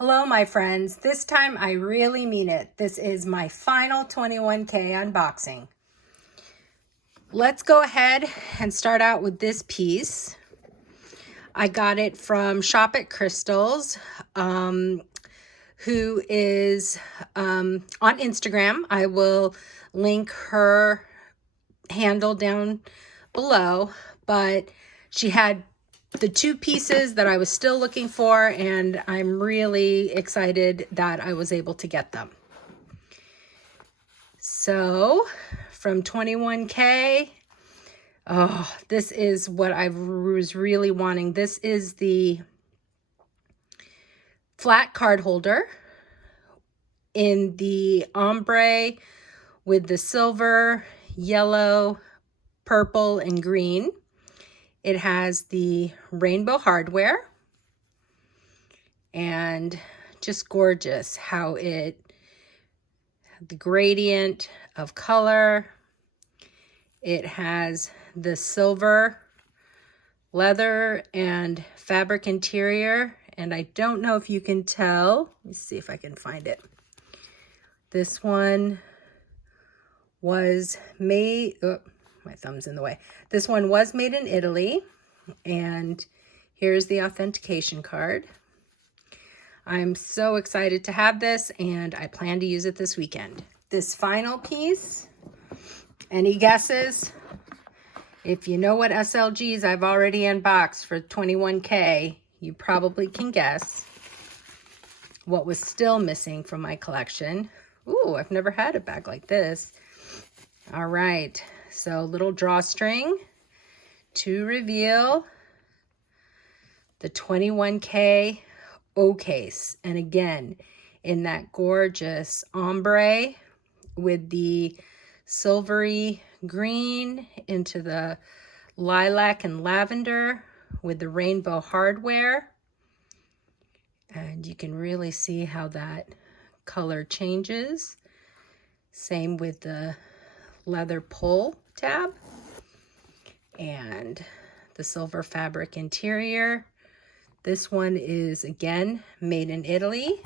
Hello, my friends. This time I really mean it. This is my final 21K unboxing. Let's go ahead and start out with this piece. I got it from Shop at Crystals, who is on Instagram. I will link her handle down below, but she had the two pieces that I was still looking for, and I'm really excited that I was able to get them. So from 21K, oh, this is what I was really wanting. This is the flat card holder in the ombre with the silver, yellow, purple, and green. It has the rainbow hardware, and just gorgeous how the gradient of color. It has the silver leather and fabric interior, and I don't know if you can tell. Let me see if I can find it. This one was made, oh, my thumb's in the way. This one was made in Italy, and here's the authentication card. I'm so excited to have this, and I plan to use it this weekend. This final piece, any guesses? If you know what SLGs I've already unboxed for 21K, you probably can guess what was still missing from my collection. Ooh, I've never had a bag like this. All right, so little drawstring to reveal the 21K O case. And again, in that gorgeous ombre with the silvery green into the lilac and lavender with the rainbow hardware. And you can really see how that color changes. Same with the leather pull tab and the silver fabric interior. This one is again made in Italy.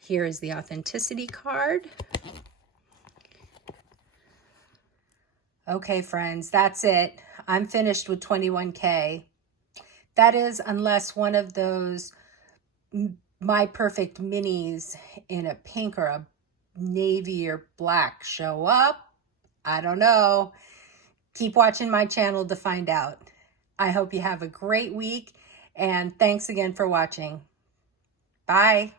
Here is the authenticity card. Okay, friends, that's it. I'm finished with 21K. That is, unless one of those My Perfect minis in a pink or a navy or black show up. I don't know. Keep watching my channel to find out. I hope you have a great week, and thanks again for watching. Bye.